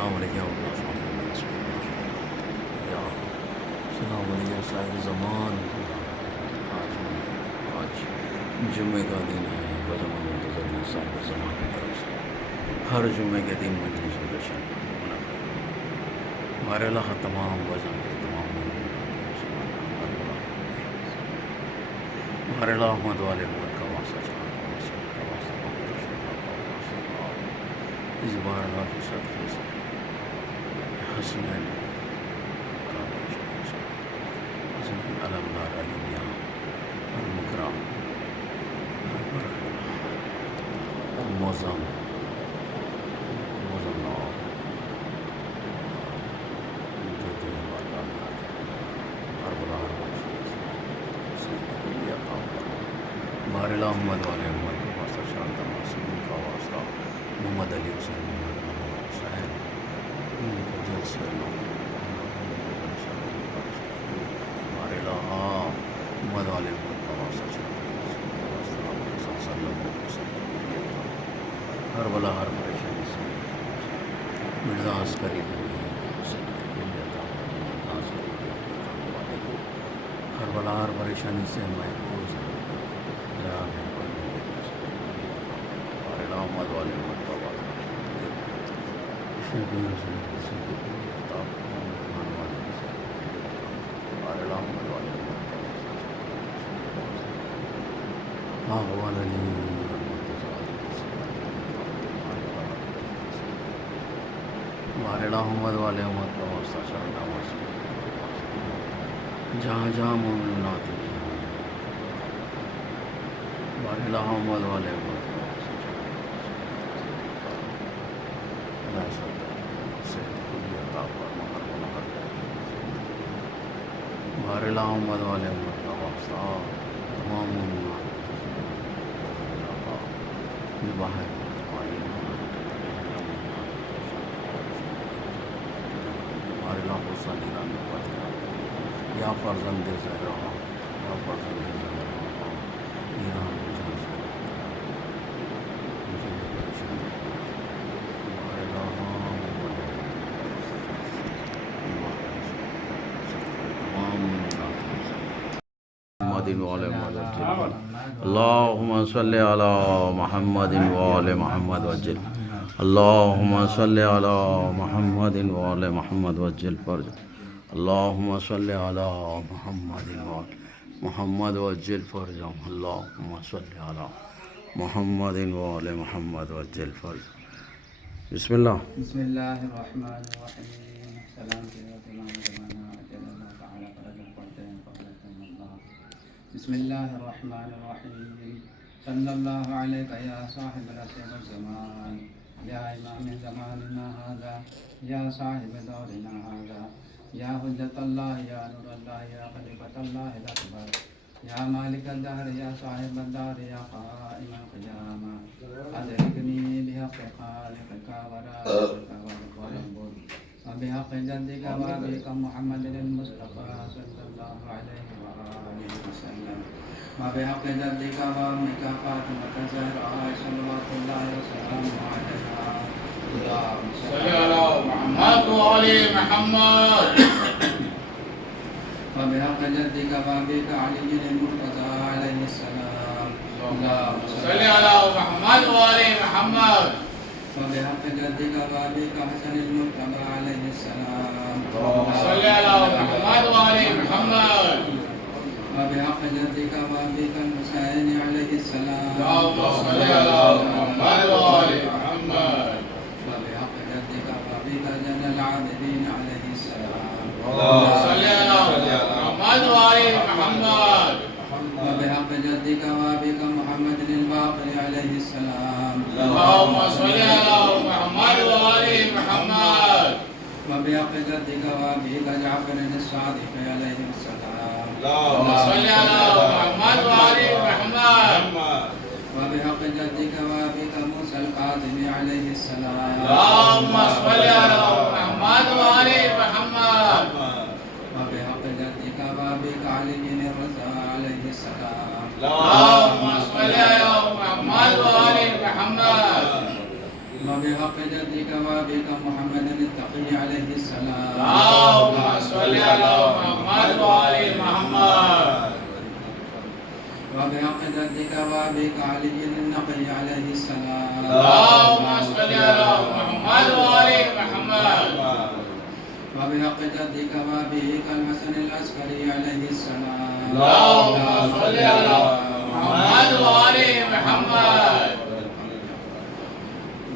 سلام علیکم یا سلام علیکم صاحب زمان. آج جمعے کا دن ہے. بزم منتظر میں صاحب زمان کی طرف سے ہر جمعے کے دن مجلس و جشن منعقد ہوگی. ہمارے اللہ تمام وزن کے تمام ہمارے اللہ احمد والے احمد کا واسطہ چاہتا ہوں. اس بار اللہ کے صدقے سے حسنین علمدار علیمیہ اور مکرم اور موزم نواب جو ہمارے اللہ محمد والے محمد کا واسطہ شانتا معصوم کا واسطہ محمد علی حسین محمد صاحب کو جلد سے ہمارے اللہ محمد والے محمد کا واسطہ ہر بلا ہر پریشانی سے مرزا عسکری ہر بلا ہر پریشانی سے محفوظ ہمارے اللہ محمد والے محمد کا واسطہ ہمارے اللہ محمد والے ہمارے اللہ محمد والے محمد کا واسطہ چڑھنا جہاں جہاں مومنات ہمارے اللہ محمد والے محمد کا ہمارے اللہ محمد والے محمد کا واسطہ تمام مومنات باہر ہمارے اللہ حسین ایران یا فرزند زہرا یا فرزند ایران اللهم صل على محمد وآل محمد وجل. اللهم صل على محمد وآل محمد وجل فرج. اللهم صل على محمد وآل محمد وجل فرجهم. اللهم صل على محمد وآل محمد وجل فرج. بسم الله. بسم الله الرحمن الرحيم. سلام بسم الله الرحمن الرحيم. صلى الله عليك يا صاحب العصر والزمان يا إمام زماننا هذا يا صاحب دورنا هذا يا حجة الله يا نور الله يا خليفة الله الأكبر يا مالك الدهر يا صاحب الدار يا قائم القيامة أدركني بحق خالقك ورازقك والقرب وبحق جدك وأبيك محمد المصطفى صلى الله عليه وآله وسلم وبحق جدك وأمك فاطمة الزهراء صلوات الله وسلامه عليها. اللهم صل على محمد وآل محمد. وبحق جدك وأبيك علي المرتضى عليه السلام. اللهم صل على محمد وآل محمد. وبحق جدك وأبيك حسن المرتضى عليه السلام. اللهم صل على محمد وآل محمد. وبحق جدك وأبيك الحسين عليه السلام. اللهم صل على محمد وآل محمد. وبحق جدك وأبيك زين العابدين عليه السلام. اللهم صل على محمد وآل محمد. وبحق جدك وأبيك محمد الباقر عليه السلام. اللهم صل على محمد وآل محمد. وبحق جدك وأبيك جعفر الصادق عليه السلام. اللهم صل على محمد وآل محمد. وبحق جدك وأبيك موسى القاظم عليه السلام. اللهم صل على محمد وآل محمد. وبحق جدك وأبيك علي الرضا عليه السلام. اللهم صل على محمد وآل محمد. وبحق جدك وابيك محمد التقي عليه السلام اللهم صل على محمد وآل محمد. وبحق جدك وابيك علي النقي عليه السلام اللهم صل على محمد وآل محمد. وبحق جدك وابيك الحسن العسكري عليه السلام اللهم صل على محمد وآل محمد.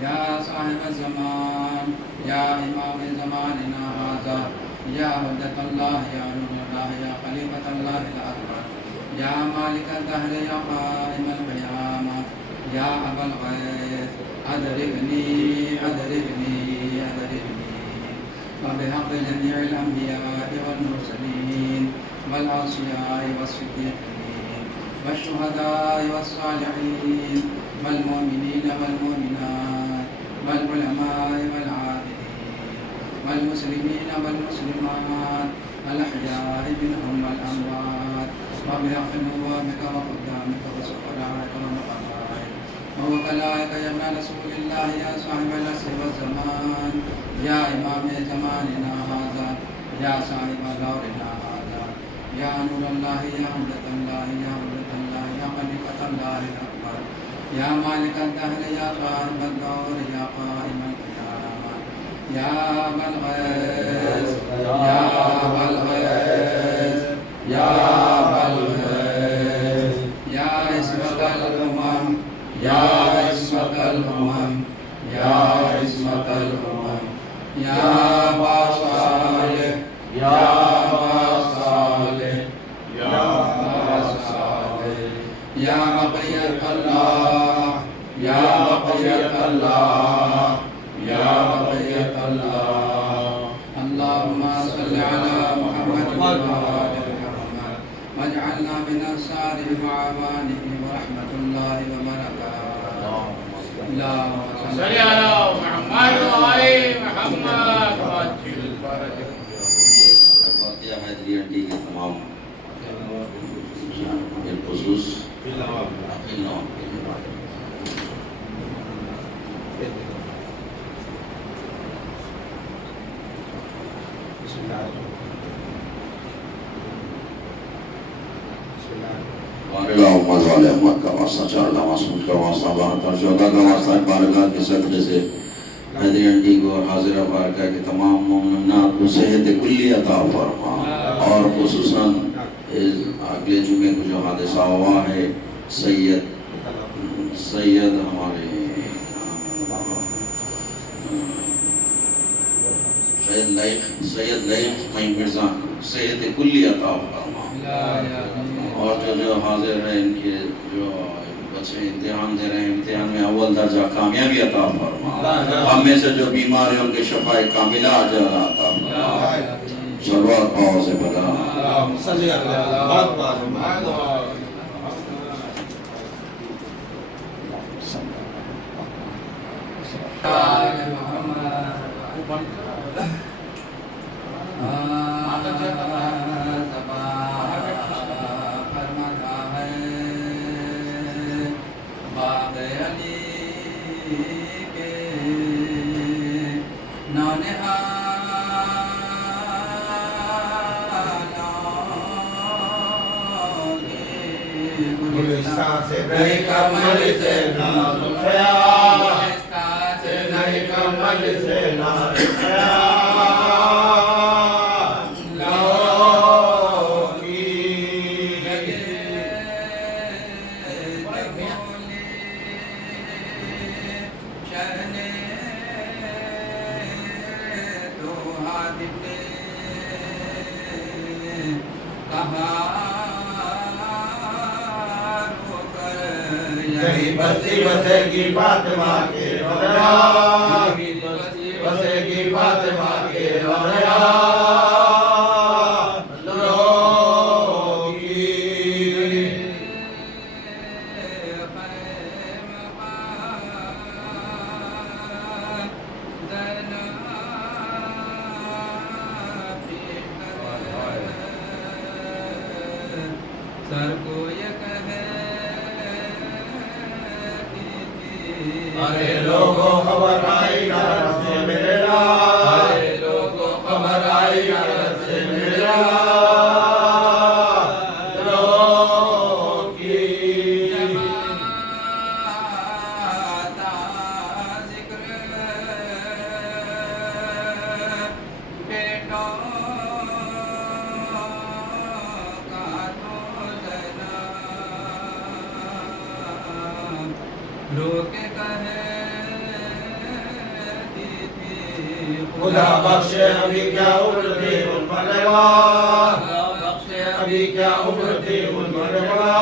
يا صاحب الزمان يا إمام زماننا هذا يا حجة الله يا نور الله يا خليفة الله الأكبر يا مالك الدهر يا قائم القيامة يا أبا الغيث أدركني أدركني أدركني وبحق جميع الأنبياء والمرسلين والأوصياء والصديقين والشهداء والصالحين والمؤمنين والمؤمنات والعلماء والعاملين والمسلمين والمسلمات الأحياء منهم والأموات وبحق نوابك وخدامك وسفرائك ونقبائك ووكلائك يا ابن رسول الله يا صاحب العصر والزمان يا إمام زماننا هذا يا صاحب دورنا هذا يا نور الله يا حجة الله يا حجة الله يا خليفة الله الأكبر يا مالك الدهر يا صاحب الدور يا قائم القيامة يا أبا الغيث يا أبا الغيث يا أبا الغيث يا عصمة الأمم يا عصمة الأمم يا عصمة الأمم يا أبا صالح يا أبا صالح يا أبا صالح يا بقية الله يا بقية الله يا بقية الله اللهم صل على محمد وآل محمد واجعلنا من أنصاره وعوانه ورحمة الله وبركاته اللهم صل على محمد وآل محمد. فاتحہ حیدری انڈی کے تمام بالخصوص اخیلوں کے اللہم صل علی محمد کا واسطہ چار اللہ مسعود کا واسطہ بہتر شہداء کا واسطہ بارگاہ کے صدقے سے حیدری انڈی کو حاضر بارگاہ کے تمام مومنات کو صحت کلی عطا فرما اور خصوصاً اگلے جمعے کو جو حادثہ ہوا ہے سید ہمارے سید لائق مئی مرزا صحت کلی عطا فرما اور جو حاضر ہیں ان کے جو بچے امتحان دے رہے ہیں امتحان میں اول درجہ کامیابی عطا فرما ہم میں سے جو بیمار ہیں ان کے شفاء کاملہ عاجل عطا فرما صلوات پاؤں سے بلا صلی اللہ نہیں کمل سے نام خیال نہیں کمل سے نام خیال لوگی شرنے تو حادث کہا بستی بسے گی فاطمہ کے رویا بسے گی فاطمہ کے رویا لوگی سر کو ارے لوگوں خبر خدا بخشے ابھی کیا عمر تھی ان پر لگا ابھی کیا عمر تھی ان پر لگا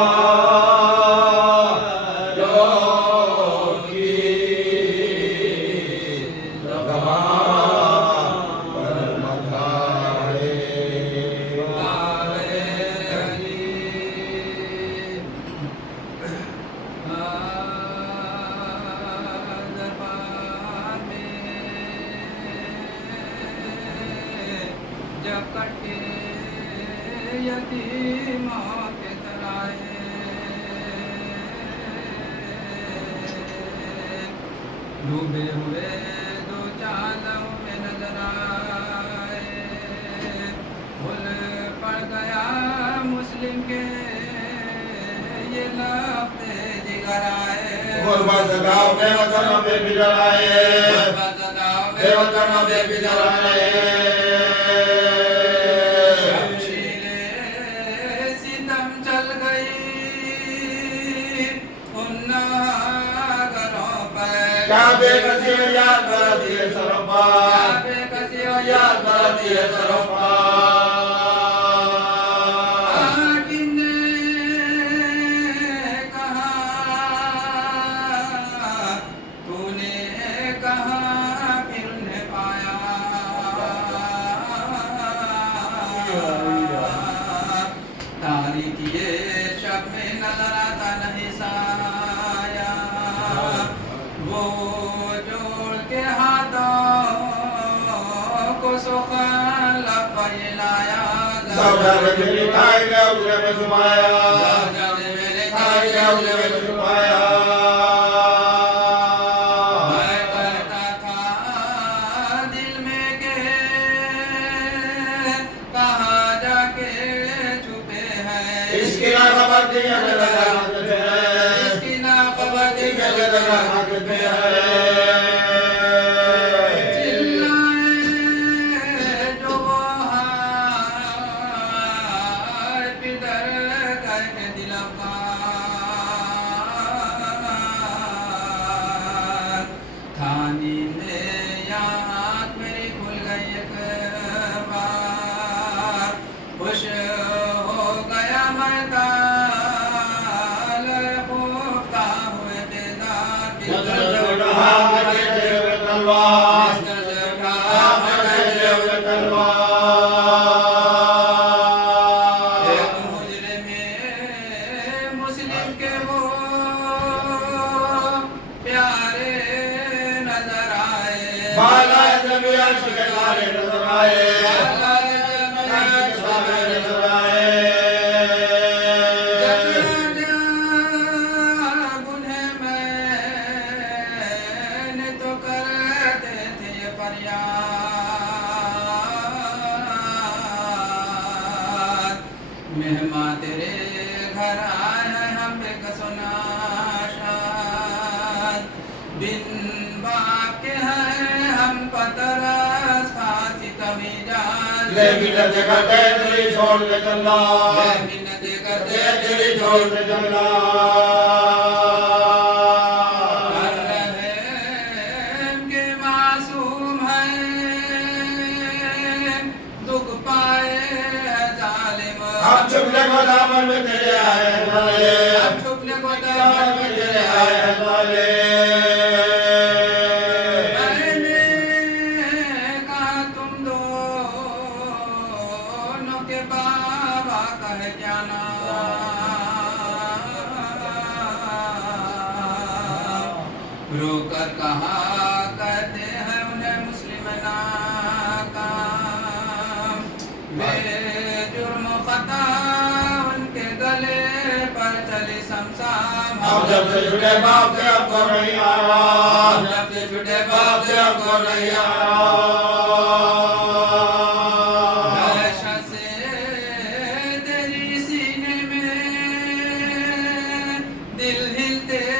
ڈوبے ہوئے دو چالوں میں نظر آئے بھول پڑ گیا مسلم کے یہ لفظ جگر آئے غربت زداؤ بے وطنوں پہ بجر آئے بے وطنوں پہ بجر آئے شمشیریں ستم چل گئی ان ناگروں پر کیا بے کسی و یاد برتی ہے سرپا کیا بے کسی و یاد برتی ہے سرپا آٹن نے کہا تو نے کہا پھر نے پایا تاریکی شب میں نظر آتا نہیں سایہ وہ جوڑ کے ہاتھوں کو سخن لپے لایا سوجانے میری تھائی گیا اجرے میں چھپایا سوجانے میرے تھائی گیا اجرے میں چھپایا میں کرتا تھا دل میں کہ کہاں جا کے چھپے ہیں اس کی نہ خبر تھی کہ لگا حاجت ہے اس کی نہ خبر تھی کہ لگا حاجت ہے مہمان تیرے گھر آئے ہم بے کسونا شاد بن باپ کے ہیں ہم پترس خاصی کمی جان لے منت کرتے تیری چھوڑ کے چلا لے منت کرتے تیری چھوڑ کے چلا رحم کے معصوم ہیں دکھ پائے ہے ظالم ہم چھپنے کو دامن میں تیرے آئے ہیں لالے ہم چھپنے کو دامن میں تیرے آئے ہیں لالے میں نے کہا تم دونوں کے بابا کا ہے کیا نام رو کر کہا کہتے ہیں انہیں مسلم ناکام بے جرم و خطا ان کے گلے پر چلی سمسام اب جب سے چھٹے باپ سے اب کو نہیں آیا جب سے چھٹے باپ سے اب کو نہیں آیا عائشہ سے تیری سینے میں دل ہلتے ہیں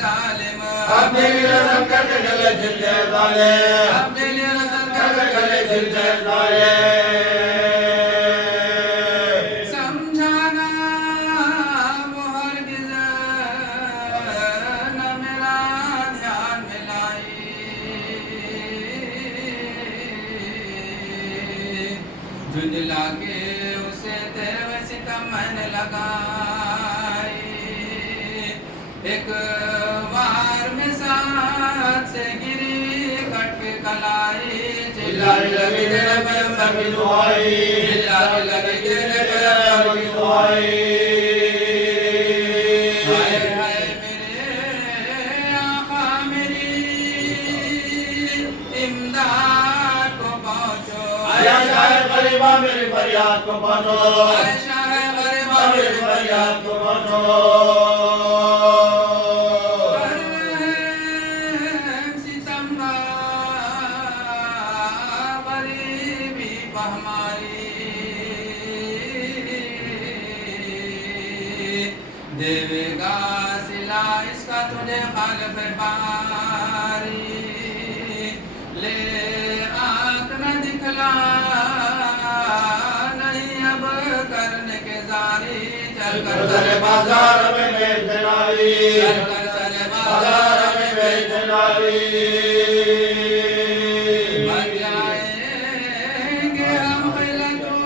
ظالم اپنے لیے رسم کر کے گلے چھلتے سالے اپنے لیے رسم کر کر کے گلے چھلتے سالے سمجھانا وہ ہرگز نہ میرا دھیان میں لائی جھنجلا کے اسے تیرے ستم میں نے لگائی ایک وار میں ساتھ سے گری کٹ کے کلائی چلائی لگی تیرے پیغمبر کی دعائی چلائی لگی تیرے پیغمبر کی دعائی ہائے ہائے میرے آقا میری امداد کو پہنچو یا شاہ غریبہ میری فریاد کو پہنچو اے شاہ غریبہ میری فریاد کو پہنچو دیوے گا سلا اس کا تجھے خالق باری لے آنکھ نہ دکھلا نہیں اب کرنے کے زاری چل کر سر بازار میں بیچ دلالی چل کر سر بازار میں بیچ دلالی بن جائیں گے ہم خلتوں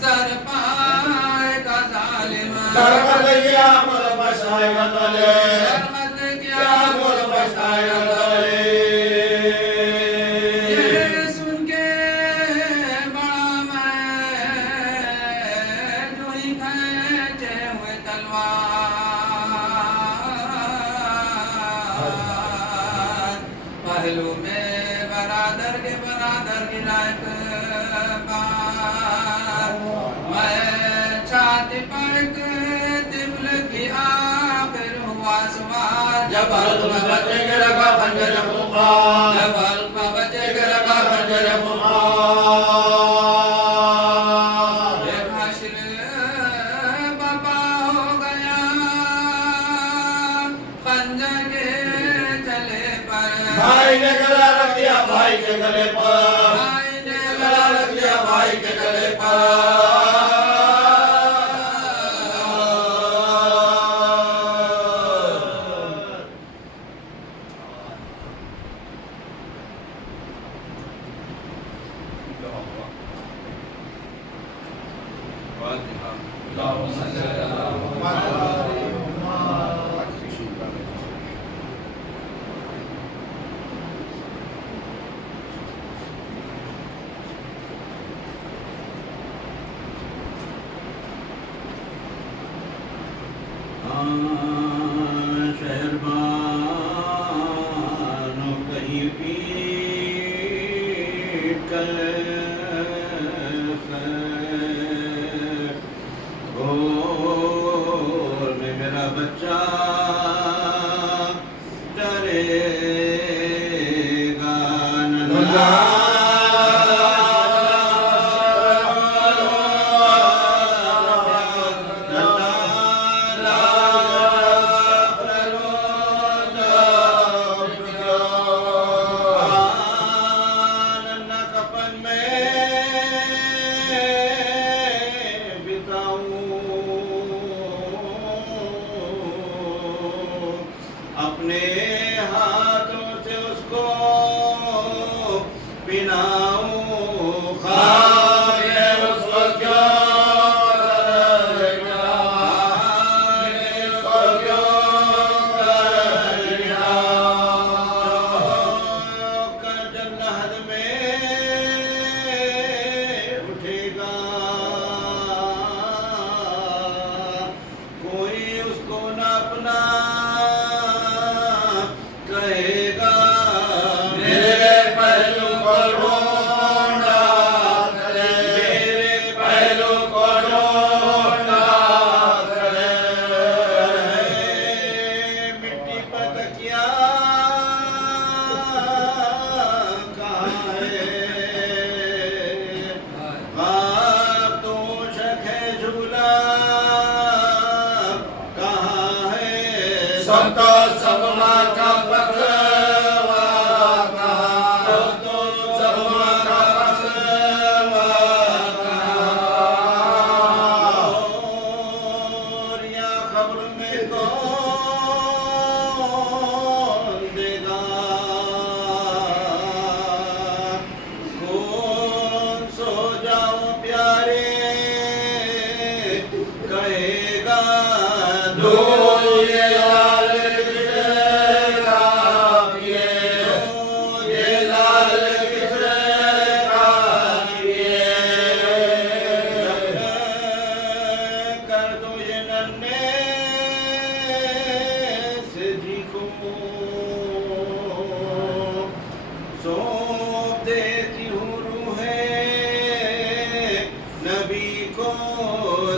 زر پائے کا ظالم درخت کیا مل بسائے مطلے درخت کیا مل بسائے مطلے یہ سن کے بڑا میں جو ہی کھینچے ہوئے تلوار پہلو میں برادر کے لائق بار میں چھاتی پر ایک طفل کی آخر ہوا سوار جب حلق میں بچے کے رکھا خنجر مقا جب حلق میں بچے کے رکھا خنجر مقا ایک حشر بپا ہو گیا خنجر کے چلے پر بھائی نے گلا رکھ دیا بھائی کے گلے پر بھائی نے گلا رکھ دیا بھائی کے گلے پر شہربانو کہیں پیٹ کر گور میں میرا بچہ ڈرے گا ننگا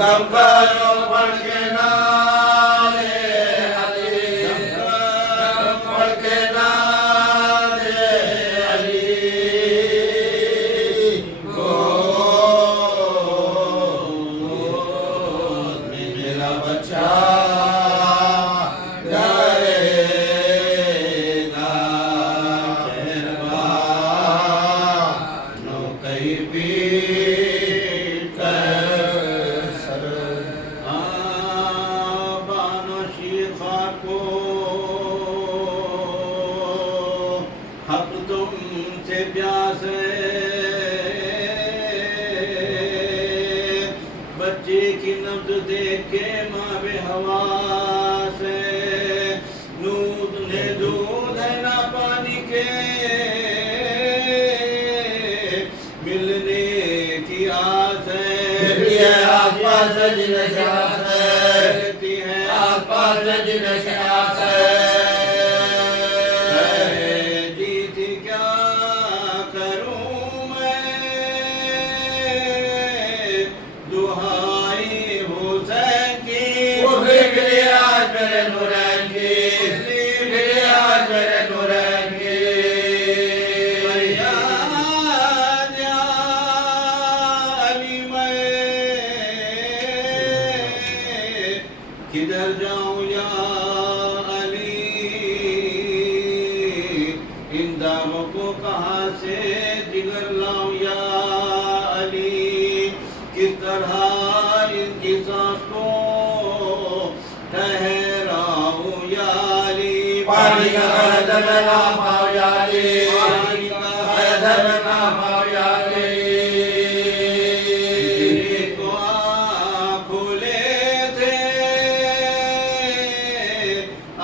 سب کرو پڑھ کے نعرے علی پڑھ کے نعرے علی گود میں میرا بچہ گائے گا مہربانوں کئی پیٹ کر سر بانو شیخا کو حق تم سے پیاس ہے بچے کی نبض دیکھ کے ماں بے حواس ہے نود نے دودھ ہے نہ پانی کے ملنے کی آس ہے آس پاس جنہیں آس ہے آس پاس جنہیں آس ہے جیتی کیا کروں میں دہائی حسین کی بگڑی آج میرے نورین کی بگڑی آج میرے نورین کی فریاد یا علی میں کدھر جاؤں یا علی ان داموں کو کہاں سے جگر لاؤں یا علی کس طرح ان کی سانس کو ٹھہراؤں یا علی پانی کا قدر میں نہ پاؤ یا علی پانی کا قدر میں نہ پاؤ یا علی جنہیں کو آنکھ کھولے تھے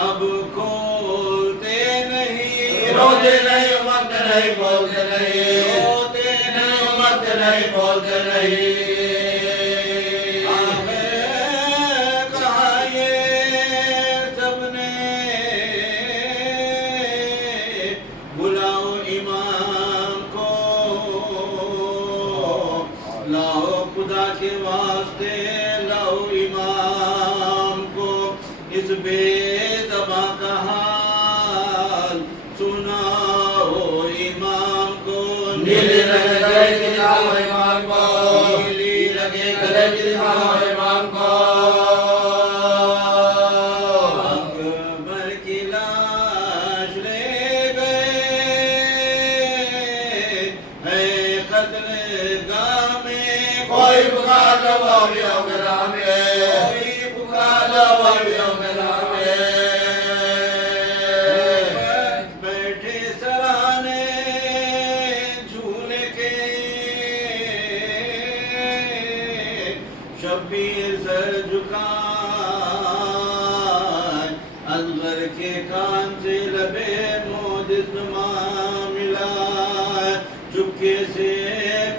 اب کھولتے نہیں روتے نہیں امرتے نہیں بولتے نہیں روتے نہیں امرتے نہیں بولتے نہیں کہا یہ سب نے بلاؤ امام کو لاؤ خدا کے واسطے لاؤ امام کو اس بے زباں کا حال سناؤ امام کو نیلی رگے گلے دکھاؤ امام کو نیلی رگے گلے دکھاؤ امام کو اکبر کی لاش لے گئے ہے قتل گاہ میں کوئی پکار لو باویوں کے راہ میں کوئی پکار لو باویوں کے راہ میں بیٹھے سرانے جھولے کے شبیر سر جھکائے اصغر کے کان سے لبے موجز نما ملائے چپکے سے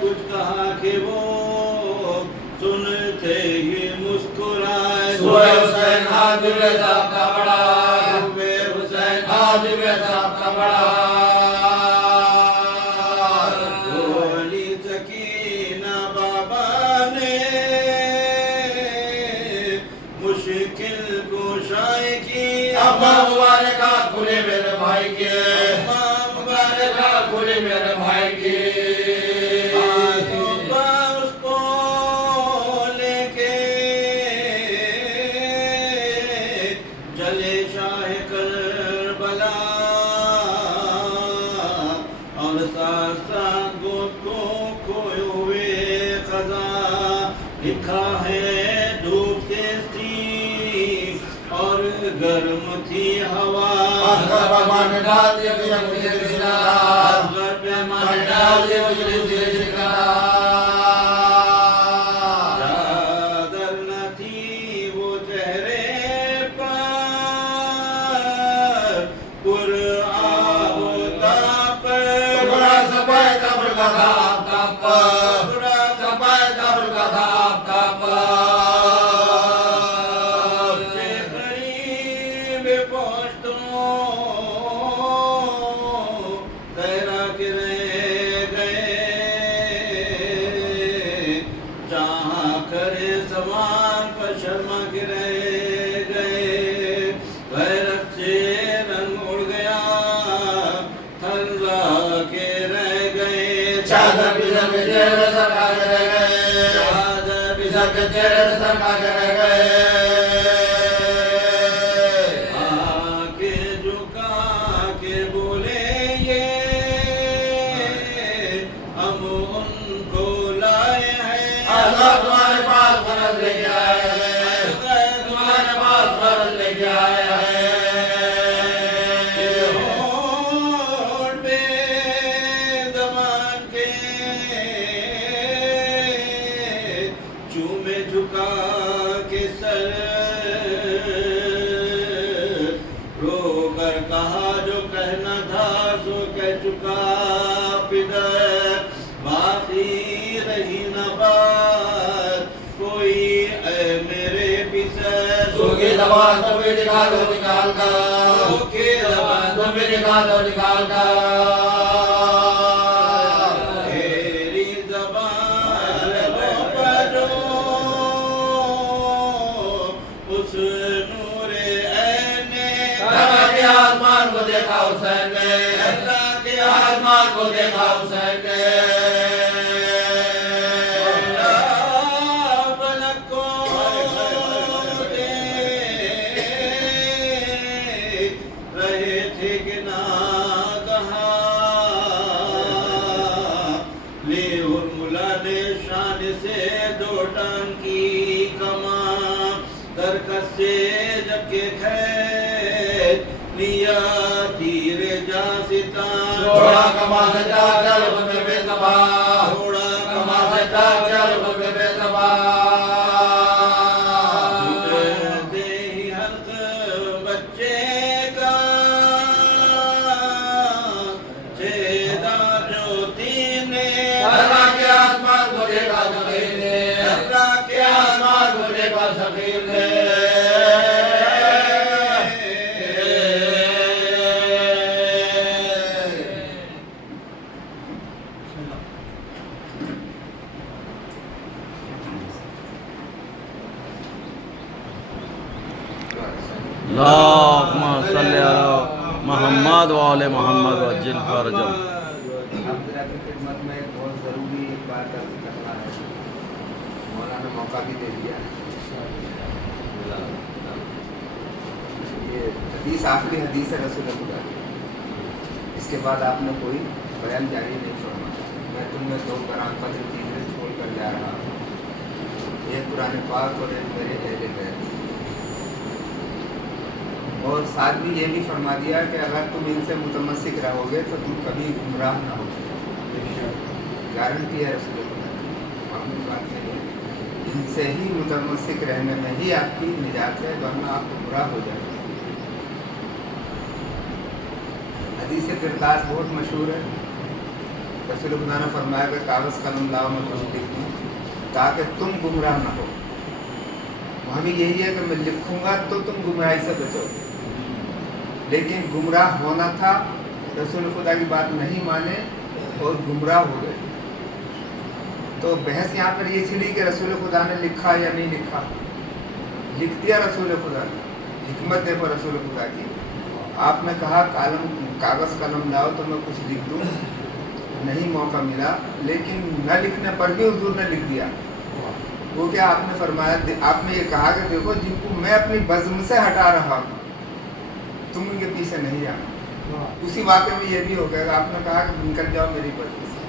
کچھ کہا کہ وہ سنتے ہی مسکرائے سوئے حسین حاضر صاحب کا بڑا سوئے حسین حاضر صاحب کا بڑا بولی سکینہ بابا نے مشکل کشائی کی ابا مبارکہ کھلے میرے بھائی کے ابا مبارکہ کھلے میرے بھائی کے اس کو لے کے جلے شاہ کربلا اور ساتھ ساتھ گود کو کھوئے ہوئے خزاں لکھا ہے دھوپ تیز تھی اور گرم تھی ہوا اصغر پیمان ڈال دیا گیا مجھے زندہ اصغر پیمان ڈال دیا مجھے زندہ چادر نہ تھی وہ چہرے پر قرآن تاپ ٹکڑا سپائے قبر کا تھاپ تاپ ٹکڑا سپائے قبر کا تھاپ تاپ کرے سوال चेहरे से शर्मा के रह गए। आंखें झुका के बोले ये हम उनको लाए हैं। अल्लाह तुम्हारे पास फर्ज लेके आए हैं, तुम्हारे पास फर्ज लेके आए हैं। होंठ पे ज़बान के चूमे झुका के सर रो कर कहा जो कहना था सो कह चुका पिदर। बाकी रही न बात कोई ऐ मेरे पिसर। सूखी ज़बान तो भी दिखा दो निकाल कर, सूखी ज़बान तो भी दिखा दो निकाल कर। तेरी ज़बान पढ़ो उस नूरे ऐने। अल्लाह के आसमान को देखा हुसैन ने, अल्लाह के आसमान को देखा हुसैन ने। पलक को देख रहे थे कि नागहा ले उर्मिला ने शान से दो टांग की कमान दरकस से जबकि खैर लिया तीर जा सिता। थोड़ा कमा से चार चल में बेतबा, थोड़ा कमा से चार चल में बेतबा। दे ही हल्क बच्चे का छेदा ज्योति ने। अल्लाह के आसमान को देखा सफीर ने, अल्लाह के आसमान को देखा सफीर ने। अल्लाहुम्मा सल्ली अला मुहम्मद व आले मुहम्मद वज्जिल फरजहम। हज़रत की खिदमत में एक बहुत ज़रूरी एक बात अर्ज़ करना है। मौलाना मौका भी दे दिया। ये हदीस आखिरी हदीस है रसूल खुदा की। इसके बाद आपने कोई बयान जारी नहीं फरमाया। मैं तुम्हें दो बरान कदर चीज़ें छोड़ कर जा रहा हूँ, एक कुरान पाक और एक मेरे अहले बैत। और साथ भी ये भी फरमा दिया कि अगर तुम इनसे मुतमस्सिक रहोगे तो तुम कभी गुमराह ना हो। गारंटी है रसूल खुदा की, मामूली बात नहीं है। इनसे ही मुतमस्सिक रहने में ही आपकी निजात है, वरना आप गुमराह हो जाएंगे। हदीस किरदास बहुत मशहूर है। रसूल खुदा ने फरमाया कि कागज़ कलम लाओ मैं कुछ लिख दूँ ताकि तुम गुमराह ना हो। वहाँ भी यही है कि मैं लिखूँगा तो तुम गुमराही से बचोगे। लेकिन गुमराह होना था, रसूल खुदा की बात नहीं माने और गुमराह हो गए। तो बहस यहाँ पर ये चली कि रसूल खुदा ने लिखा या नहीं लिखा। लिख दिया रसूल खुदा ने। हिकमत देखो रसूल खुदा की। आपने कहा कागज़ कलम लाओ तो मैं कुछ लिख दूँ, नहीं मौका मिला, लेकिन न लिखने पर भी हुजूर ने लिख दिया। वो क्या आपने फरमाया, आपने ये कहा कि देखो जिनको मैं अपनी बज़्म से हटा रहा हूँ तुम उनके पीछे नहीं जाना। उसी वाक़े में ये भी हो गया, आपने कहा कि निकल जाओ मेरी बज़्म से।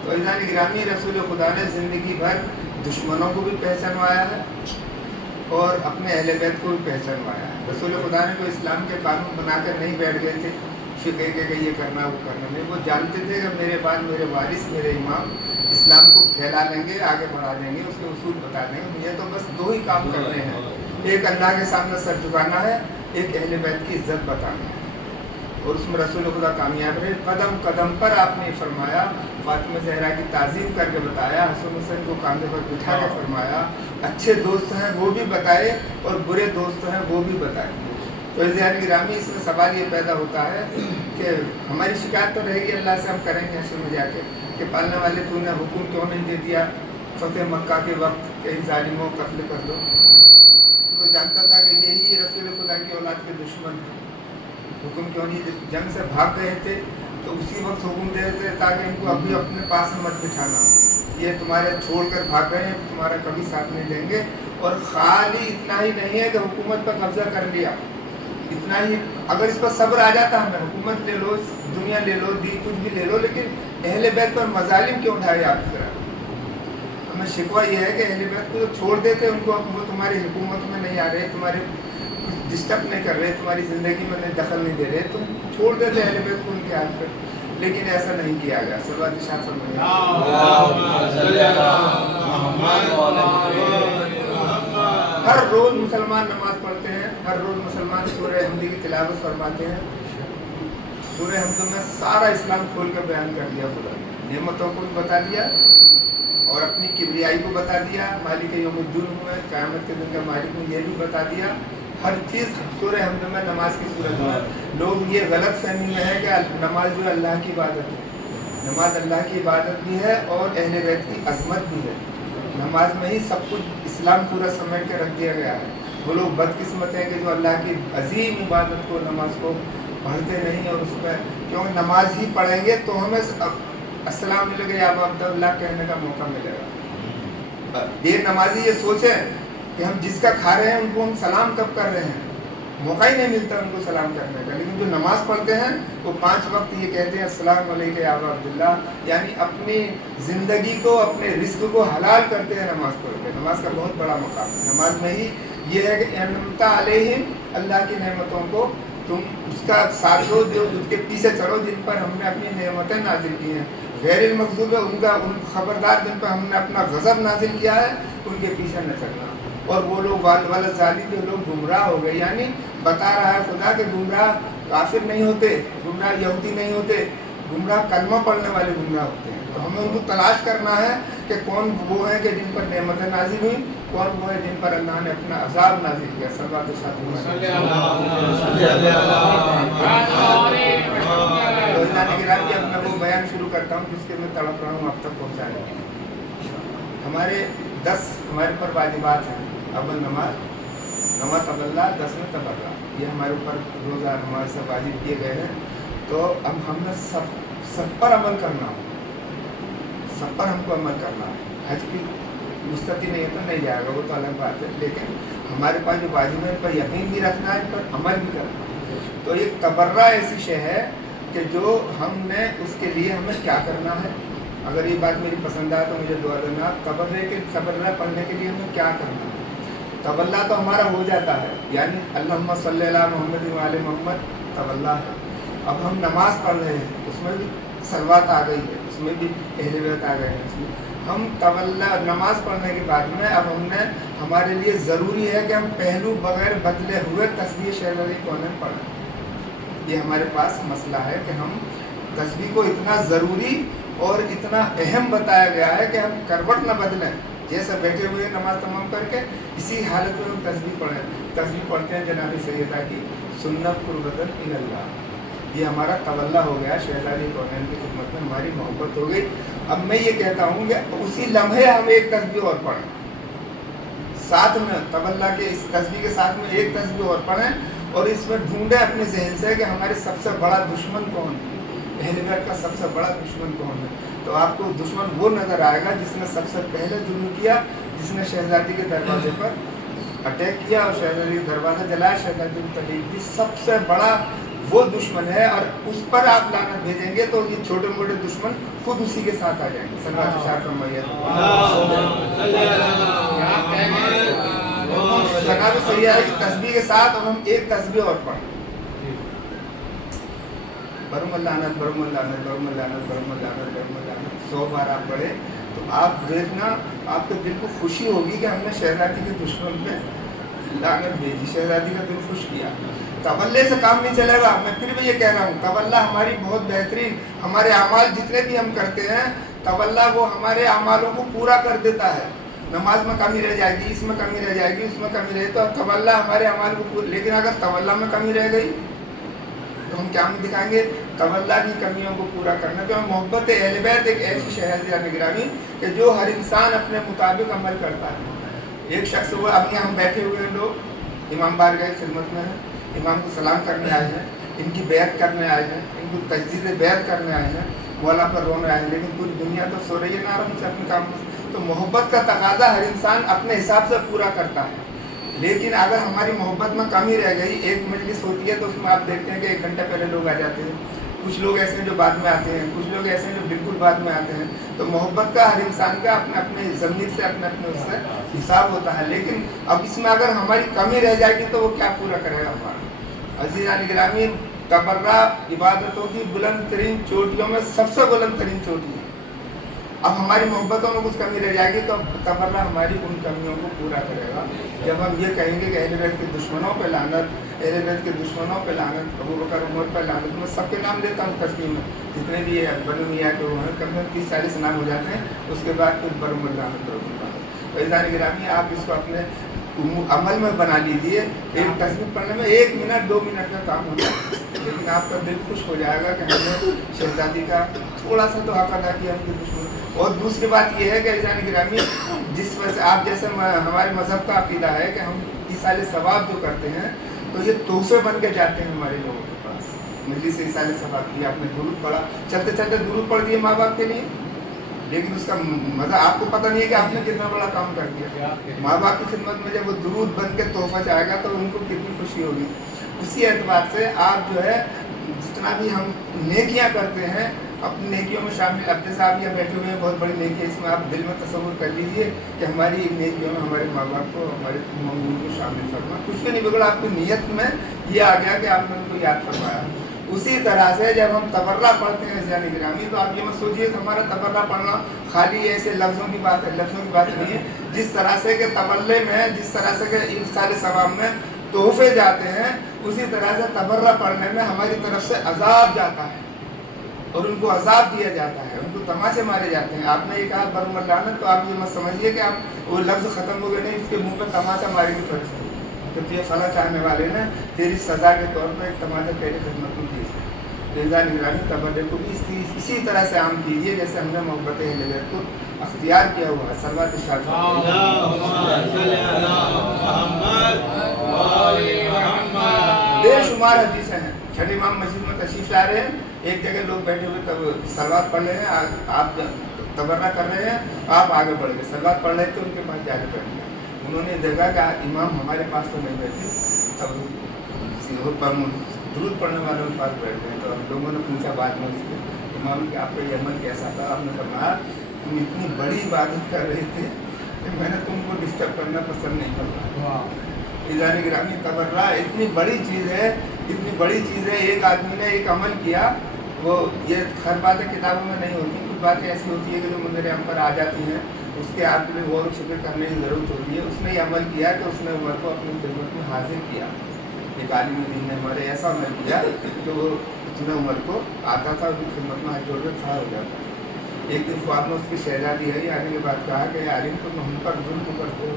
तो इज़ान गिरामी रसूल खुदा ने ज़िंदगी भर दुश्मनों को भी पहचानवाया है और अपने अहले बैत को भी पहचानवाया है। रसूल खुदा ने कोई इस्लाम के कानून बनाकर नहीं बैठ गए थे फिक्र के ये करना वो करना नहीं। वो जानते थे कि मेरे बाद मेरे वारिस मेरे इमाम इस्लाम को फैला लेंगे, आगे बढ़ा देंगे, उसके उसूल बता देंगे। मुझे तो बस दो ही काम करने हैं, एक अल्लाह के सामने सर झुकाना है, एक अहले बैत की इज्जत बताना है। और उसमें रसूल खुदा कामयाब रहे। कदम कदम पर आपने फरमाया, फातिमा ज़हरा की ताज़ीम करके बताया, हसन हुसैन को कांधे पर बिठा के फरमाया, अच्छे दोस्त हैं वो भी बताए और बुरे दोस्त हैं वो भी बताए। तो ज़हर गिरामी इसमें सवाल ये पैदा होता है कि हमारी शिकायत तो रहेगी अल्लाह से, हम करेंगे हशर में जाके कि पालने वाले तूने हुक्म क्यों नहीं दे दिया फ़तेह मक्का के वक्त के इन ज़ालिमों को कत्ल कर दो। तो वो जानता था कि यही रसूल खुदा की औलाद के दुश्मन थे। हुक्म क्यों नहीं, जंग से भाग गए थे तो उसी वक्त हुक्म दे देते ताकि इनको अभी अपने पास में मत बिठाना, ये तुम्हारे छोड़ कर भाग गए हैं, तुम्हारा कभी साथ नहीं देंगे। और खाली इतना ही नहीं है कि हुकूमत पर कब्जा कर लिया, इतना ही, अगर इस पर सब्र आ जाता हमें, हुकूमत ले लो, दुनिया ले लो, दी कुछ भी ले लो, लेकिन अहले बैत पर मजालिम क्यों उठाए आपकी तरह? हमें शिकवा ये है कि अहले बैत को छोड़ देते, उनको वो तुम्हारी हुकूमत में नहीं आ रहे, तुम्हारे डिस्टर्ब नहीं कर रहे, तुम्हारी ज़िंदगी में दखल नहीं दे रहे, तुम छोड़ देते अहले बैत को उनके हाथ पर। लेकिन ऐसा नहीं किया गया। सल्लल्लाहु हर रोज़ मुसलमान नमाज पढ़ते हैं, हर रोज़ मुसलमान सूरह हमद की तिलावत फरमाते हैं। सूरह हमद में सारा इस्लाम खोल कर बयान कर दिया, खुदा नेमतों को भी बता दिया और अपनी किबरियाई को बता दिया, मालिक यौमुद्दीन हूँ मैं, क़यामत के दिन का मालिक हूँ, ये भी बता दिया। हर चीज़ सूरह हमद में नमाज की सूरत में। लोग ये गलत फहमी में है कि नमाज जो अल्लाह की इबादत है, नमाज अल्लाह की इबादत भी है और अहले बैत की अज़मत भी है। नमाज में ही सब कुछ इस्लाम पूरा समेट के रख दिया गया है। वो लोग बदकिस्मत हैं कि जो अल्लाह की अजीम इबादत को, नमाज को पढ़ते नहीं और उसमें क्योंकि नमाज ही पढ़ेंगे तो हमें अस्सलाम मिलेगा या अब्दुल्लाह कहने का मौका मिलेगा। देर नमाजी ये सोचें कि हम जिसका खा रहे हैं उनको हम सलाम कब कर रहे हैं, मौका ही नहीं मिलता उनको सलाम करने का। लेकिन जो नमाज पढ़ते हैं वो 5 वक्त ये कहते हैं अस्सलाम वालेकुम या अब्दुल्लाह, यानी अपनी ज़िंदगी को, अपने रिस्क को हलाल करते हैं नमाज पढ़ के। नमाज का बहुत बड़ा मकाम है। नमाज में ही ये है कि अनअमता अलैहिम, अल्लाह की नेमतों को तुम उसका साथ दो, जो उसके पीछे चलो जिन पर हमने अपनी नेमतें नाजिल की हैं। गैरिल मग़ज़ूब उनका खबरदार जिन पर हमने अपना गज़ब नाजिल किया है उनके पीछे न चलना। और वो लोग वाला जालिम जो लोग गुमराह हो गए, यानी बता रहा है खुदा के गुमराह काफिर नहीं होते, गुमराह यहूदी नहीं होते, गुमराह कलमा पढ़ने वाले गुमराह होते हैं। तो हमें उनको तलाश करना है कि कौन वो है कि जिन पर नेमतें नाजिल हुई, कौन वो है जिन पर अल्लाह ने अपना अज़ाब नाजिल किया। सल्लल्लाहु अलैहि वसल्लम। अब मैं वो बयान शुरू करता हूँ जिसके मैं तड़प रहा हूँ अब तक पहुँचाने। हमारे 10 हमारे पर वाजिबात हैं। अव्वल नमाज तबल्ला, 10 में तबर्रा, ये हमारे ऊपर रोज़ा हमारे से वाजिब किए गए हैं। तो अब हमें सब पर अमल करना हो, सब पर हमको अमल करना है। हज की मुस्तती नहीं है तो नहीं जाएगा, वो तो अलग बात है, लेकिन हमारे पास जो वाजिब है इन पर यकीन भी रखना है, इन पर अमल भी करना है। तो एक तबर्रा ऐसी शय है कि जो हमने उसके लिए हमें क्या करना है। अगर ये बात मेरी पसंद आए तो मुझे दुआ देना। तबर्रा पढ़ने के लिए हमें क्या करना है। तबल्ला तो हमारा हो जाता है, यानी अल्लाहुम्मा सल्ली अला मुहम्मद व आले मोहम्मद तबल्ला है। अब हम नमाज पढ़ रहे हैं, उसमें भी सलवात आ गई है, उसमें भी अहले बैत आ गए हैं। उसमें हम तबल्ला नमाज पढ़ने के बाद में अब हमने, हमारे लिए ज़रूरी है कि हम पहलू बगैर बदले हुए तस्बीह शहज़ादी कौनैन पढ़ें। ये हमारे पास मसला है कि हम तस्बीह को इतना ज़रूरी और इतना अहम बताया गया है कि हम करवट न बदलें, जैसे बैठे हुए नमाज तमाम करके इसी हालत में हम तस्बीह पढ़ें। तस्बीह पढ़ते हैं जनाब सैयदा की सुन्नत कुर्बतन इल्लल्लाह। ये हमारा तवल्ला हो गया, शहज़ादी कौनैन की खिदमत में हमारी मोहब्बत हो गई। अब मैं ये कहता हूँ कि उसी लम्हे हम एक तस्बीह और पढ़ें, साथ में तवल्ला के इस तस्बीह के साथ में एक तस्बीह और पढ़ें और इसमें ढूंढें अपने जहन से कि हमारे सबसे बड़ा दुश्मन कौन है, अहले बैत का सबसे बड़ा दुश्मन कौन है। तो आपको दुश्मन वो नज़र आएगा जिसने सबसे पहले जुल्म किया, जिसने शहज़ादी के दरवाजे पर अटैक किया और शहज़ादी का दरवाज़ा जलाया, शहज़ादी को तकलीफ दी। सबसे बड़ा वो दुश्मन है और उस पर आप लानत भेजेंगे तो ये छोटे मोटे दुश्मन खुद उसी के साथ आ जाएंगे। सल्लल्लाहु अलैहि वसल्लम। जनाब सैयदा की तस्बीह के साथ अब हम एक तस्बीह और पढ़ें, बरमल्लानत बरमल्लानत बरमल्लानत बरमल्लानत बरमल्लानत 100 बार आप पढ़े तो आप देखना, आपके दिल को खुशी होगी कि हमने शहज़ादी के दुश्मन पे लानत भेजी, शहज़ादी का दिल खुश किया। तवल्ले से काम नहीं चलेगा। मैं फिर भी ये कह रहा हूँ, तवल्ला हमारी बहुत बेहतरीन, हमारे अमाल जितने भी हम करते हैं तवल्ला वो हमारे अमालों को पूरा कर देता है। नमाज में कमी रह जाएगी, इसमें कमी रह जाएगी, उसमें कमी रहे तो तवल्ला हमारे अमाल को, लेकिन अगर तवल्ला में कमी रह गई तो हम क्या में दिखाएंगे, तवल्ला की कमियों को पूरा करना। तो मोहब्बत अहले बैत एक ऐसी शहज़ादी निगरानी कि जो हर इंसान अपने मुताबिक अमल करता है। एक शख्स हुआ, अब यहाँ हम बैठे हुए हैं लोग, इमाम बारगाह खिदमत में हैं, इमाम को सलाम करने आए हैं, इनकी बैत करने आए हैं, इनको तजदीद बैत करने आए हैं, मौला पर रोने आए हैं, लेकिन पूरी दुनिया तो सो रही है ना आराम से अपने काम में। तो मोहब्बत का तकाजा हर इंसान अपने हिसाब से पूरा करता है, लेकिन अगर हमारी मोहब्बत में कमी रह गई, एक मजलिस होती है तो उसमें आप देखते हैं कि 1 घंटा पहले लोग आ जाते हैं, कुछ लोग ऐसे हैं जो बाद में आते हैं, कुछ लोग ऐसे हैं जो बिल्कुल बाद में आते हैं। तो मोहब्बत का हर इंसान का अपने अपने ज़मीर से अपने अपने उससे हिसाब होता है, लेकिन अब इसमें अगर हमारी कमी रह जाएगी तो वो क्या पूरा करेगा हमारा। अज़ीज़ान गिरामी, तबर्रा इबादतों की बुलंद तरीन चोटियों में सबसे बुलंद तरीन चोटी है। अब हमारी मोहब्बतों में कुछ कमी रह जाएगी तो तबर्रा हमारी उन कमियों को पूरा करेगा। जब हम ये कहेंगे कि अहले बैत के दुश्मनों पे लानत, अहले बैत के दुश्मनों पे लानत, अबू बकर उमर पे लानत, मैं सबके नाम लेता हूँ तस्लीम में, जितने भी है बनु मियाँ के वो हैं, कम से कम 30-40 नाम हो जाते हैं, उसके बाद फिर बरमर लानत रसूलुल्लाह। फ़ैज़ान गिरामी, आप इसको अपने अमल में बना लीजिए। एक तस्वीर पढ़ने में 1 मिनट 2 मिनट का काम होता है, लेकिन आपका दिल खुश हो जाएगा कि हमने शहजादी का थोड़ा सा तो हक अदा किया उनके दुश्मन। और दूसरी बात यह है कि फ़ैज़ान गिरामी, जिस वजह से आप जैसे हमारे मज़हब का अक़ीदा है कि हम ईसाले सवाब जो करते हैं तो ये तोहफे बन के जाते हैं हमारे लोगों के पास। मजलिस से ईसाले सवाब किया, आपने दुरूद पढ़ा, चलते चलते दुरूद पढ़ दिए माँ बाप के लिए, लेकिन उसका मज़ा आपको पता नहीं है कि आपने कितना बड़ा काम कर दिया। माँ बाप की खिदमत में जब वो दुरूद बन के तोहफा जाएगा तो उनको कितनी खुशी होगी। उसी एतबार से आप जो है जितना भी हम नेकियां करते हैं अपनी नेकियों में शामिल। अब जैसे आप यहाँ बैठे हुए हैं, बहुत बड़ी नेकी है, इसमें आप दिल में तसव्वुर कर लीजिए कि हमारी इन नेकियों में हमारे माँ बाप को, हमारे मौजूद को शामिल करना। कुछ भी नहीं बिगड़ा, आपकी नीयत में ये आ गया कि आपने उनको याद फरमाया। उसी तरह से जब हम तबर्रा पढ़ते हैं ज़ानी गिरामी, तो आप ये मत सोचिए कि हमारा तबर्रा पढ़ना खाली ऐसे लफ्ज़ों की बात है, लफ्ज़ों की बात नहीं है। जिस तरह से कि तबल्ले में, जिस तरह से कि इरसाल सवाब में तोहफे जाते हैं, उसी तरह से तबर्रा पढ़ने में हमारी तरफ से अजाब जाता है और उनको अजाब दिया जाता है, उनको तमाचे मारे जाते हैं। आपने ये कहा बरमर लानत, तो आप ये मत समझिए कि आप वो लफ्ज़ ख़त्म हो गए, नहीं, इसके मुँह पर तमाचा मारेंगे फरिश्ते, तो ये फला चाहने वाले ने तेरी सज़ा के तौर पर एक तमाचा तेरी खिदमत में दी। फ़ैज़ान गिरामी, तबर्रे को भी इसी तरह से आम कीजिए जैसे हमने मोहब्बत अहले बैत को अख्तियार किया हुआ है। सल्लल्लाहु अलैहि वसल्लम। बेशुमार हदीसें हैं। छठे इमाम मस्जिद में तशरीफ ला रहे हैं, एक जगह लोग बैठे हुए तब सलवात पढ़ रहे हैं, आप तबर्रा कर रहे हैं, आप आगे बढ़ गए, सलवात पढ़ रहे थे, उनके पास जाके बैठ गए। उन्होंने देखा कि इमाम हमारे पास तो नहीं बैठे, तब दुरूद पढ़ने वालों के पास बैठ गए। तो लोगों ने पूछा बाद में उससे, इमाम कि आपका ये अमल कैसा था? आपने फरमाया तुम इतनी बड़ी इबादत कर रहे थे कि मैंने तुमको डिस्टर्ब करना पसंद नहीं करता। फ़ैज़ान गिरामी, तबर्रा इतनी बड़ी चीज़ है, इतनी बड़ी चीज़ है। एक आदमी ने एक अमल किया, वो ये हर बातें किताबों में नहीं होती, कुछ बातें ऐसी होती है कि जो मेरे हम पर आ जाती हैं, उसके आपके लिए गौर फिक्र करने की ज़रूरत होती है। उसने ये अमल किया कि उसने उमर को अपनी खिदमत में हाजिर किया। एक आलिम दीन ने हमारे ऐसा अमल किया कि वो उसने उमर को आता था, उसकी खिदमत में हाथ जोड़ कर खड़ा हो जाता। एक दिन ख्वाब में उसकी शहजादी है, आने के बाद कहा कि आलिम तुम हम पर जुल्म करते हो।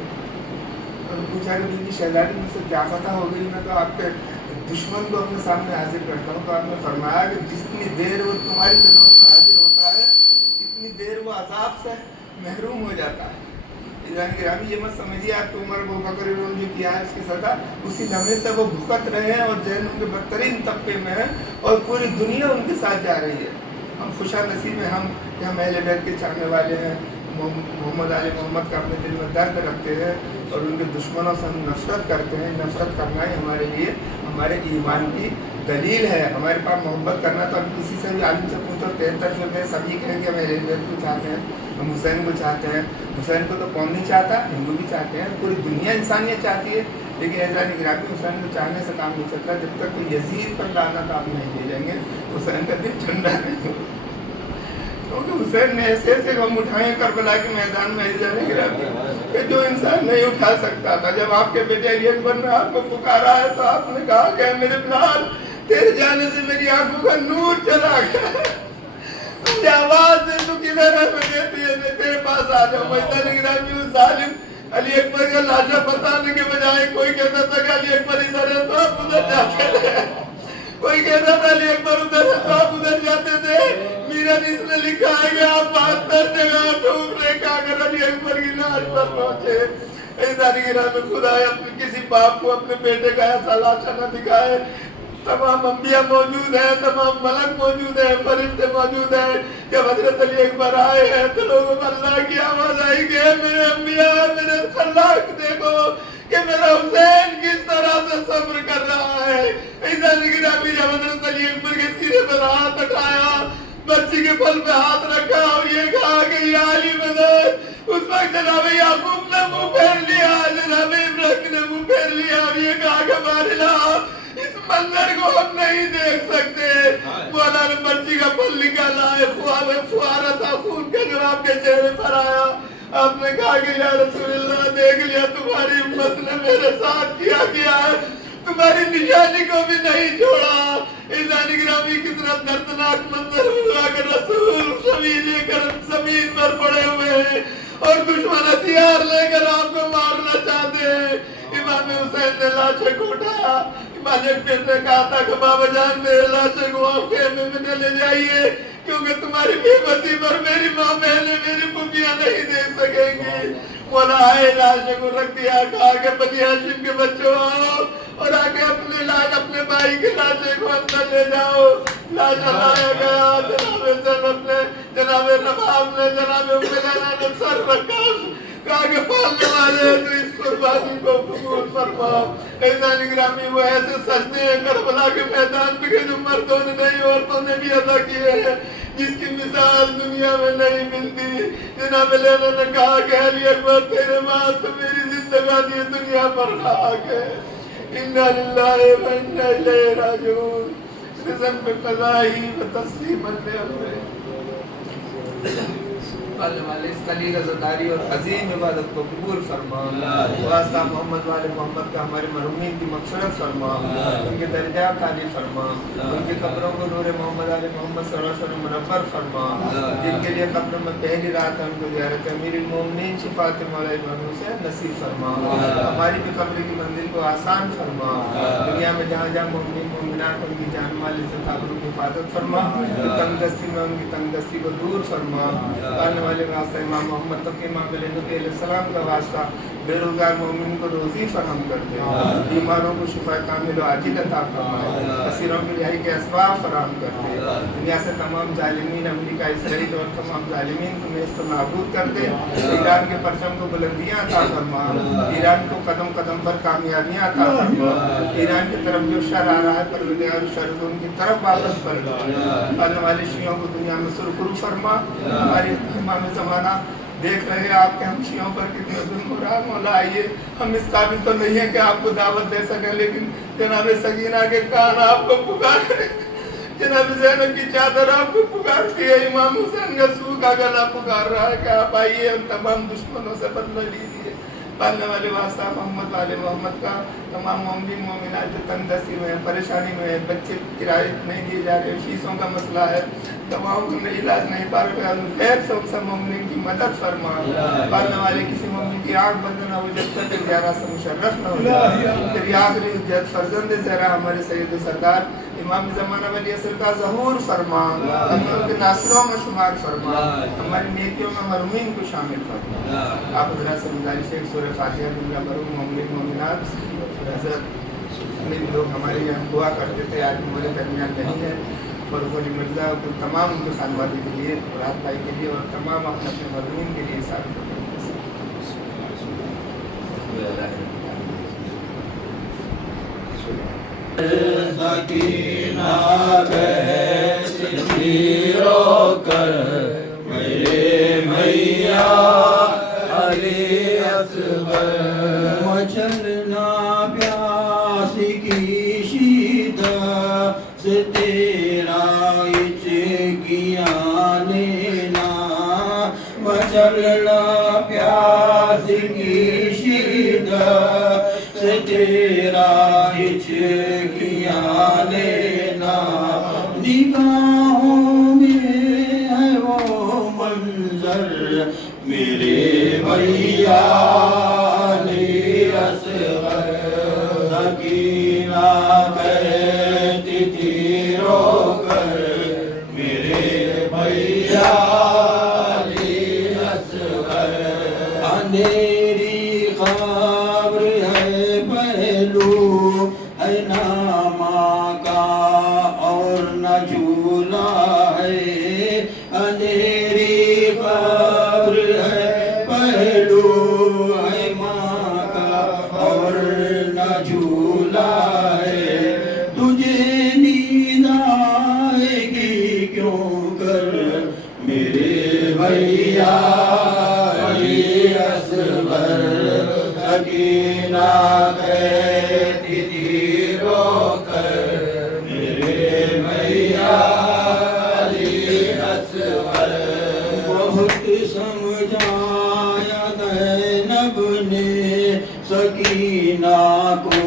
तो पूछा कि बीवी शहजादी मुझसे क्या पता हो गई, मैं तो आपके दुश्मन को अपने सामने हाजिर करता हूँ। तो आपने फरमाया कि जितनी देर वो तुम्हारी खिदमत में हाजिर होता है, इतनी देर वो अजाब से महरूम हो जाता है। गिरामी, ये मत समझिए आप उमर को बकर जो किया है उसकी सजा उसी लम्हे से वो भुगत रहे हैं और जहन उनके बदतरीन तबके में है और पूरी दुनिया उनके साथ जा रही है। हम खुशा नसीब हैं कि हम अहले बैत के चाहने वाले हैं, मोहम्मद आले मोहम्मद का अपने दिल में दर्द रखते हैं और उनके दुश्मनों से हम नफरत करते हैं। नफरत करना ही हमारे लिए हमारे ईमान की दलील है। हमारे पास मोहब्बत करना, तो अब किसी से भी आलिम से पूछो 73 में सभी कहेंगे हम अहले बैत को चाहते हैं, हम हुसैन को चाहते हैं। हुसैन को तो कौन नहीं चाहता, हिंदू भी चाहते हैं, पूरी दुनिया इंसानियत चाहती है। लेकिन फ़ैज़ान गिरामी, हुसैन को चाहने से काम नहीं चलता। जब तक कोई यजीद पर लानत आप नहीं भेजेंगे हुसैन का दिल ठंडा नहीं होगा, क्योंकि हुसैन ने ऐसे ऐसे गम उठाए करबला के मैदान में फ़ैज़ान गिरामी कि जो इंसान नहीं उठा सकता था। जब आपके बेटे अली अकबर ने आपको पुकारा है तो आपने कहा कि मेरे बिलाल, तेरे जाने से मेरी आंखों का नूर चला गया, मुझे आवाज दे, तू किधर है? मैं कहती है मैं तेरे पास आ जाऊं। फ़ैज़ान गिरामी, उस जालिम अली अकबर का लाशा बताने के बजाय कोई कहता था कि अली अकबर इधर है तो आप उधर जाते थे, कोई कहता था अली अकबर उधर है तो आप उधर जाते थे। मीरा ने इसने लिखा है कि आप 72 जगह ढूंढने का अगर अली अकबर की लाश पर पहुंचे। फ़ैज़ान गिरामी, खुदा अपने किसी बाप को अपने बेटे का ऐसा लाशा न दिखाए तमाम अंबिया मौजूद हैं, तमाम मलक मौजूद हैं, फरिश्ते मौजूद हैं। जब हजरत अली अकबर आए हैं तो लोगों को अल्लाह की आवाज आई कि मेरे अंबिया, मेरे खल्लाक देखो कि मेरा हुसैन किस तरह से सब्र कर रहा है। ऐसा लेकिन अभी जब हजरत अली अकबर के सीने पर हाथ उठाया, बच्ची के पल पे हाथ रखा और ये कहा कि या अली मदद, उस वक्त जनाब याकूब ने मुंह फेर लिया, जनाब इब्राहिम ने मुंह फेर लिया और ये कहा कि बारिला इस मंजर को हम नहीं देख सकते। मौला ने बच्ची का पल निकाला है, फुहारा था खून का जो आपके चेहरे पर आया। आपने कहा कि या रसूलल्लाह, देख लिया तुम्हारी उम्मत ने मेरे साथ किया है, तुम्हारी निशानी को भी नहीं छोड़ा। इंसानी गिरामी कितना दर्दनाक मंजर हुआ कि रसूल जमीन पर पड़े हुए हैं और दुश्मन हथियार लेकर आपको मारना चाहते हैं। इमाम हुसैन ने लाशें को उठाया। इमाम पेट ने कहा था कि बाबा जान, मेरे लाशें को आप खेमे में ले जाइए, क्योंकि तुम्हारी बेबसी पर मेरी माँ बहनें, मेरी पुपियां नहीं देख सकेंगी। बोला आए, लाशों को रख दिया, कहा कि बनी हाशिम के बच्चों आओ और आके अपने लाश, अपने भाई के लाशे को अंदर ले जाओ। लाशा लाया गया। जनाब रबाब ने, जनाब ने सर रखा, कहा कि पालने वाले तो इस कुर्बानी को कबूल फरमा। ऐसा निगरानी वो ऐसे सजदे हैं करबला के मैदान पे जो मर्दों ने नहीं औरतों ने भी अदा किए हैं, जिसकी मिसाल दुनिया में नहीं मिलती। जनाब लेना ने कहा कि अली अकबर, तेरे बाद तो मेरी जिंदगानी दुनिया पर खाक है। इन्ना लिल्लाहि व इन्ना इलैहि राजिऊन। रिज़्क़ पे क़ज़ाई व तस्लीमन ले अमरे। पालने वाले इस कलील अज़दारी और अज़ीम इबादत को कबूल फरमा। वास्ता मोहम्मद वाले मोहम्मद का हमारे मरहूमीन की मग़फ़िरत फरमा, उनके दर्जात आली फरमा, उनकी कब्रों को नूर मोहम्मद वाले मोहम्मद सल्लल्लाहु अलैहि वसल्लम मुनव्वर फरमा। जिनके लिए कब्र में पहली रात है उनको ज़ियारत अमीरुल मोमिनीन शिफ़ात मौला इमाम हुसैन नसीब फरमा। हमारी भी कब्र की मंजिल को आसान फरमा। दुनिया में जहाँ जहाँ मोमिनीन मोमिनात उनकी जान माल इज़्ज़त आबरू की हिफाजत फरमा। तंगदस्ती में उनकी तंगदस्ती को दूर फरमा। वाले वास्ता इमाम मोहम्मद तक इमाम अलैहिस्सलाम का वास्ता बेरोजगार मोमिन को रोजी फराहम कर दे, बीमारों को शिफा कामिल व आजिल अता फरमाए, असीरों की रिहाई के असबाब फराहम कर दे। दुनिया से तमाम जालिमीन, अमेरिका, इसराइल और तमाम जालिमीन को नेस्त नाबूद कर दे। ईरान के परचम को बुलंदियाँ अता फरमा। ईरान को कदम कदम पर कामयाबियाँ अता फरमा। ईरान की तरफ जो शर आ रहा है, परवरदिगार शर को उनकी तरफ वापस पलटा। आने वाले शियों को दुनिया में सुरखरू फरमा। हमारे इमाम ज़माना देख रहे हैं आपके हम शियों पर कितने जुल्म हो रहा है। मौला आइए, हम इस काबिल तो नहीं है कि आपको दावत दे सकें, लेकिन जनाब सकीना के कान आपको पुकार, जनाब ज़ैनब की चादर आपको पुकारती है, इमाम हुसैन का सूखा गला पुकार रहा है कि आप आइए और तमाम दुश्मनों से बदला लीजिए। पालने वाले वास्ता मोहम्मद वाले मोहम्मद का तमाम मोमिन मोमिनात जो तंगदस्ती में है, परेशानी में है, बच्चे किराए नहीं दिए जा रहे, फीसों का मसला है, दवाओं का इलाज नहीं पा रहे, खैर सब मोमिन की मदद फरमा। पालने वाले किसी मोमिन की आँख बंद ना हो जब तक ज़रा से मुशर्रफ न हो जाए। तेरी आखिरी इज्जत फर्जंद ज़रा हमारे सैयद सरदार इमाम ज़माना वली असर का ज़हूर फरमा, हमें उनके नासरों में शुमार फरमा, हमारी नेकियों में मरहूमीन को शामिल फरमा। आप हज़रत से गुज़ारिश है सूरह फातिहा दुनिया भर मोमिन मोमिनात हज़रत लोग हमारे यहाँ दुआ करते थे, आज हमारे दरमियान नहीं है, और गोली मिर्ज़ा को तमाम उनके खानवादी के लिए, रात भाई के लिए और तमाम अपने अपने मरहूमीन के लिए साथ सकीना कर मेरे मैया अली असगर, मचलना प्यास की शिद्दत से तेरा इचकिया लेना, मचलना प्यास की शिद्दत से तेरा इचकिया लेना, निगाहों में है वो मंजर मेरे भैया अली असगर, सकीना कहती थी रोकर मेरे भैया अली असगर, अंधेरी खबर है पहलू है नामा का کر میرے بھیا علی اصغر سکینہ کہتی تھی رو کر میرے بھیا علی اصغر بہت سمجھایا زینب نے سکینہ کو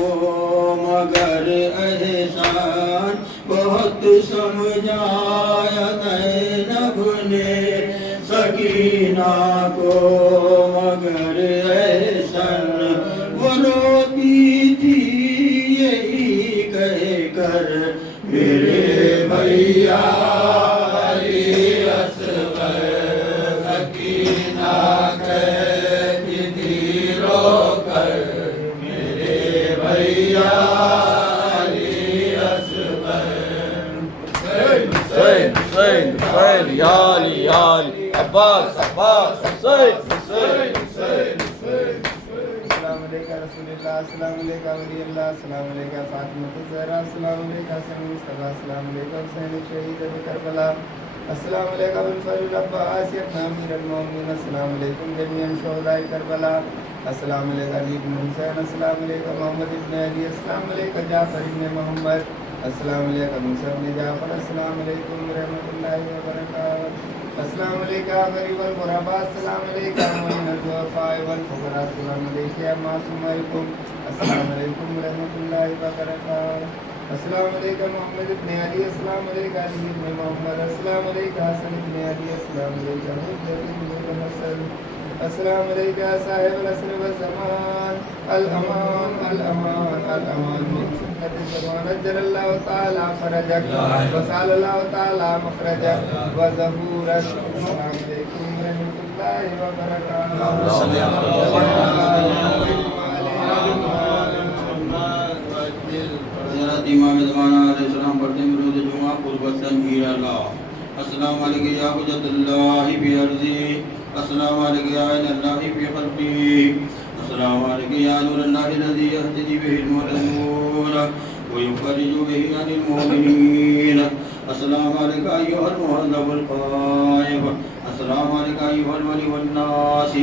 مگر احسان بہت سمجھایا زینب نے سکینہ کو مگر احسان وہ روتی تھی یہی کہہ کر میرے بھیا علی اصغر سکینہ کہتی تھی رو کر میرے بھیا علی اصغر حسین حسین حسین یا علی یا علی عباس عباس حسین حسین حسین السلام علیکم رسول اللہ السلام علیکم ولی اللہ السلام علیکم فاطمہ الزہرا السلام علیکم حسن مصطفیٰ السلام علیکم حسین شہید کربلا السلام علیکم الفضل العباس ابن امیر المومنین السلام علیکم جمیع شہداء کربلا السلام علیکم علی بن حسین السلام علیکم محمد ابن علی السلام علیکم جعفر ابن محمد السلام علیکم موسیٰ ابن جعفر السلام علیکم ورحمۃ اللہ وبرکاتہ السلام علیکم غریب الغرباء السلام علیکم معین الضعفاء والفقراء السلام علیکم معصومکم السلام علیکم ورحمۃ اللہ وبرکاتہ السلام علیکم محمد ابن علی السلام علیکم علی ابن محمد السلام علیکم حسن ابن علی السلام علیکم حجت ابن حسن السلام علیکم صاحب العصر والزمان الامان الامان الامان من فتنة الزمان اجل اللہ تعالی فرجک وسال اللہ تعالی مخرجک وظہورک السلام علیکم ورحمۃ اللہ وبرکاتہ حضرت امام زمانہ علیہ السلام پڑھتے ہیں روز جمعہ قربتاً الى اللہ السلام علیکم یا حجت اللہ فی ارضی السلام علیکم یا عین اللہ فی قلبی السلام علیکم یا نور اللہ الذی یهتدی به المهتدون ويفرج به عن المؤمنین السلام علیکم ایھا المہذب القائم السلام علیکم ایھا الولی والناس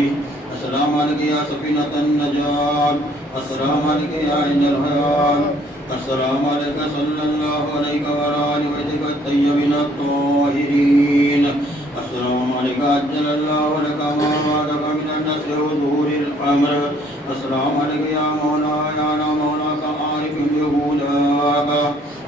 السلام علیکم یا سفینۃ النجاة السلام علیکم یا عین الحیات السلام علیکم صلی اللہ علیہ وآلہ بیتک الطیبین الطاہرین السلام علیکم عجل اللہ لک ما وعدک من النصر وظہور الامر السلام علیکم یا مولا یا مولاک عارف بہداک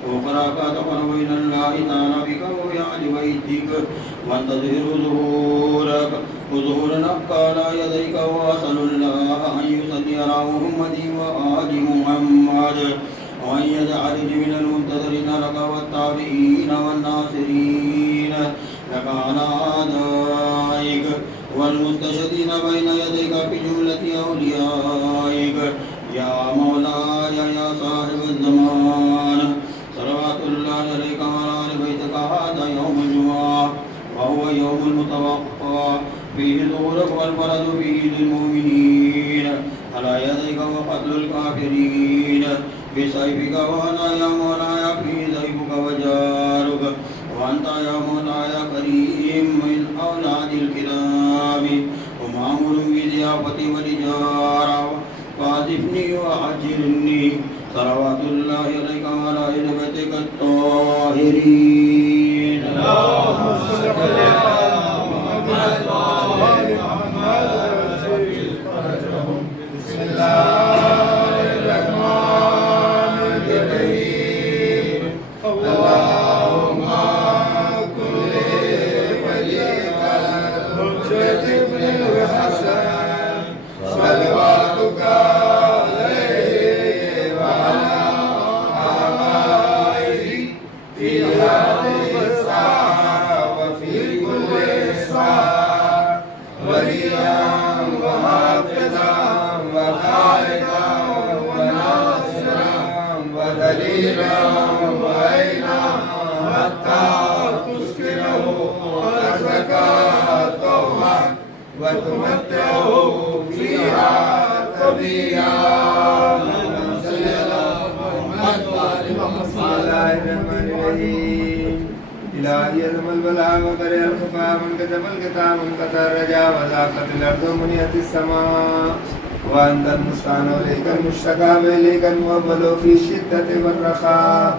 وقراک تقرب الى اللہ تعالی بک وبأہل بیتک وانتظر ظہورک وظہور نبقى على یدیک واسأل اللہ ان یصلی علی محمد وآل محمد وأن يجعلني من المنتظرين لك والتابعين والناصرين لك على أعدائك والمستشهدين بين يديك بجملة أوليائك يا مولاي يا صاحب الزمان صلوات الله عليك وعلى آل بيتك هذا يوم الجمعة وهو يوم المتوقع فيه ظهورك والفرج فيه للمؤمنين على يديك وقتل الكافرين بسيفك وأنا يا مولاي في ضيفك وجارك وأنت يا مولاي كريم من أولاد الكرام ومأمور بضيافة والإجارة فأضفني وأجرني صلوات الله عليك وعلى أهل بيتك الطاهرين اللهم صل على محمد وآل محمد بسم الله الہی اعظم البلاء وبرئ الخفاء وانكتب الكتاب وانقطع الرجاء وضاقت الأرض ومنيت السماء وأنت المستعان وإليك المشتكى وإليك الموكل في الشدة والرخاء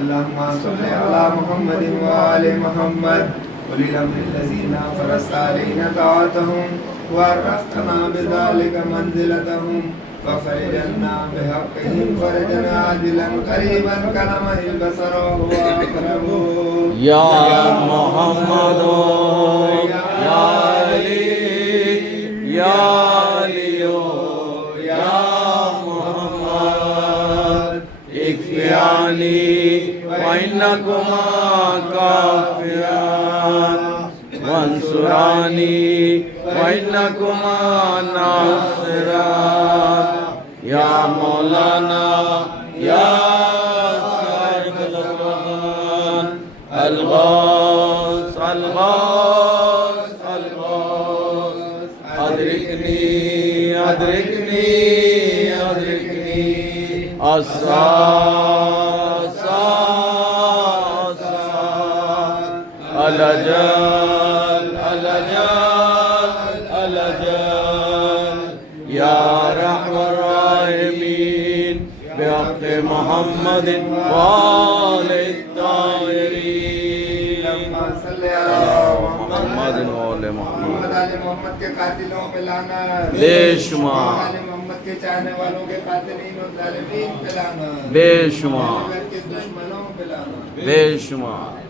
اللهم صل على محمد وآل محمد أولي الأمر الذين فرضت علينا طاعتهم وعرفتنا بذلك منزلتهم ففرج عنا بحقهم فرجا عاجلا قريبا كلمه البصر وهو أقرب یا محمد یا علی یا علی یا محمد اکفیانی وإنکما کافیان وانصرانی وإنکما ناصران یا مولانا یا صاحب القرآن الغوث الغوث الغوث ادرکنی ادرکنی ادرکنی الساعة الأجل الأجل الأجل يا رحم الراحمين بحق محمد وآل الطاهرين صلی علی محمد وآل محمد محمد آل محمد کے قاتلوں پہ لعنت بے شمار آل محمد کے چاہنے والوں کے قاتلین و ظالمین پہ لعنت بے شمار کے دشمنوں پہ لعنت بے شمار